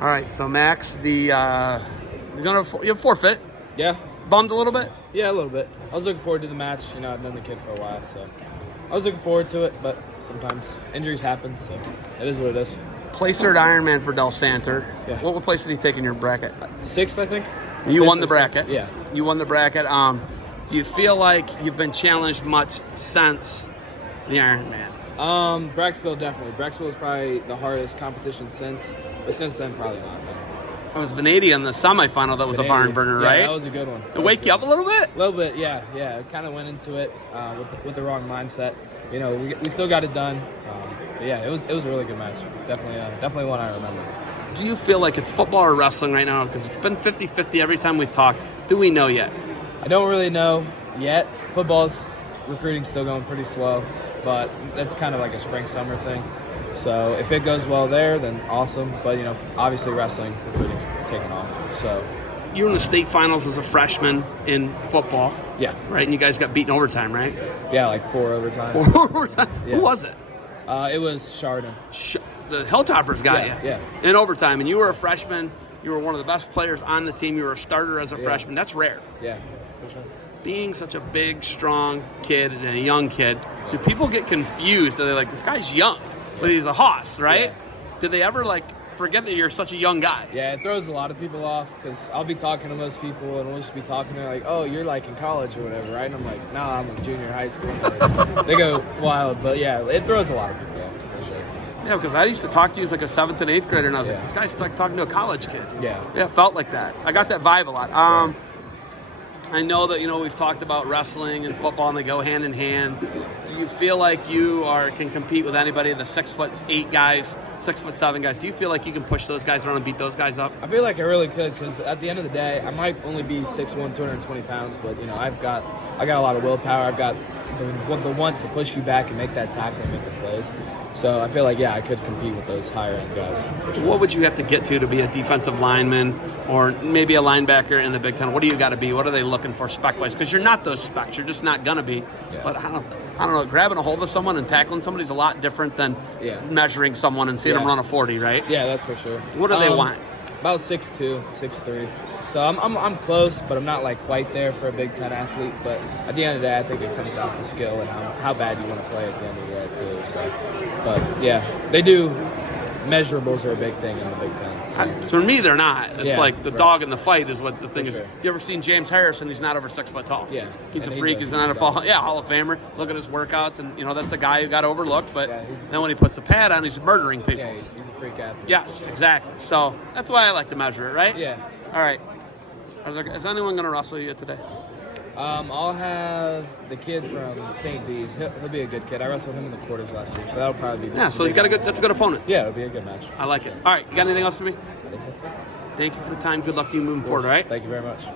All right, so Max, you have forfeit. Yeah. Bummed a little bit? Yeah, a little bit. I was looking forward to the match. You know, I've known the kid for a while, so I was looking forward to it, but sometimes injuries happen, so it is what it is. Placer at Ironman for Del Santer. Yeah. What place did he take in your bracket? Sixth, I think. You Fifth won the or bracket. sixth. Yeah. You won the bracket. Do you feel like you've been challenged much since the Ironman? Braxville, definitely. Braxville was probably the hardest competition since, but since then, probably not. It was Venadian in the semifinal that was a barn burner, yeah, right? That was a good one. It wake you up a little bit? A little bit, yeah. Kind of went into it with the wrong mindset. You know, we still got it done. But yeah, it was a really good match. Definitely one I remember. Do you feel like it's football or wrestling right now? Because it's been 50-50 every time we talk. Do we know yet? I don't really know yet. Football's recruiting's still going pretty slow, but that's kind of like a spring-summer thing. So if it goes well there, then awesome. But, you know, obviously wrestling recruiting's taking off. So You were in the state finals as a freshman in football. yeah. Right? And you guys got beaten overtime, right? Yeah, like 4 overtime. Who was it? It was Chardon. The Hilltoppers got you. Yeah. In overtime. And you were a freshman. You were one of the best players on the team. You were a starter as a freshman. That's rare. Yeah, for sure. Being such a big, strong kid and a young kid, do people get confused? Are they like, this guy's young, but he's a hoss, right? Yeah. Did they ever, forget that you're such a young guy? Yeah, it throws a lot of people off because I'll be talking to most people and we'll just be talking to them like, oh, you're like in college or whatever, right? And I'm like, no, I'm a junior in high school. They go wild, but yeah, it throws a lot of people off for sure. Yeah, because I used to talk to you as like a 7th and 8th grader, and I was like, this guy's like talking to a college kid. Yeah. Yeah, it felt like that. I got that vibe a lot. I know that, we've talked about wrestling and football, and they go hand in hand. Do you feel like you can compete with anybody, the 6'8" guys, 6'7" guys? Do you feel like you can push those guys around and beat those guys up? I feel like I really could because at the end of the day, I might only be 6'1", 220 pounds, but, I got a lot of willpower. I've got the want to push you back and make that tackle and make the plays. So I feel like, I could compete with those higher-end guys. For sure. What would you have to get to be a defensive lineman or maybe a linebacker in the Big Ten? What do you got to be? What are they looking for spec-wise? Because you're not those specs. You're just not going to be. Yeah. But I don't know. Grabbing a hold of someone and tackling somebody is a lot different than measuring someone and seeing them run a 40, right? Yeah, that's for sure. What do they want? About 6'2", 6'3". So I'm close, but I'm not quite there for a Big Ten athlete. But at the end of the day, I think it comes down to skill and how bad you want to play at the end of the day too. So, but yeah, they do. Measurables are a big thing in the Big Ten. So. For me, they're not. It's like the dog in the fight is what the thing is. Sure. Have you ever seen James Harrison? He's not over 6 foot tall. Yeah, he's a freak. He's an NFL Hall of Famer. Look at his workouts, and that's a guy who got overlooked. But then when he puts the pad on, he's murdering people. Yeah, he's a freak athlete. Yes, exactly. So that's why I like to measure it, right? Yeah. All right. Is anyone going to wrestle you today? I'll have the kid from St. V's. He'll be a good kid. I wrestled him in the quarters last year, so that'll probably be. Yeah, so that's a good opponent. Yeah, it'll be a good match. I like it. All right, you got anything else for me? I think that's it. Thank you for the time. Good luck to you moving forward, all right? Thank you very much.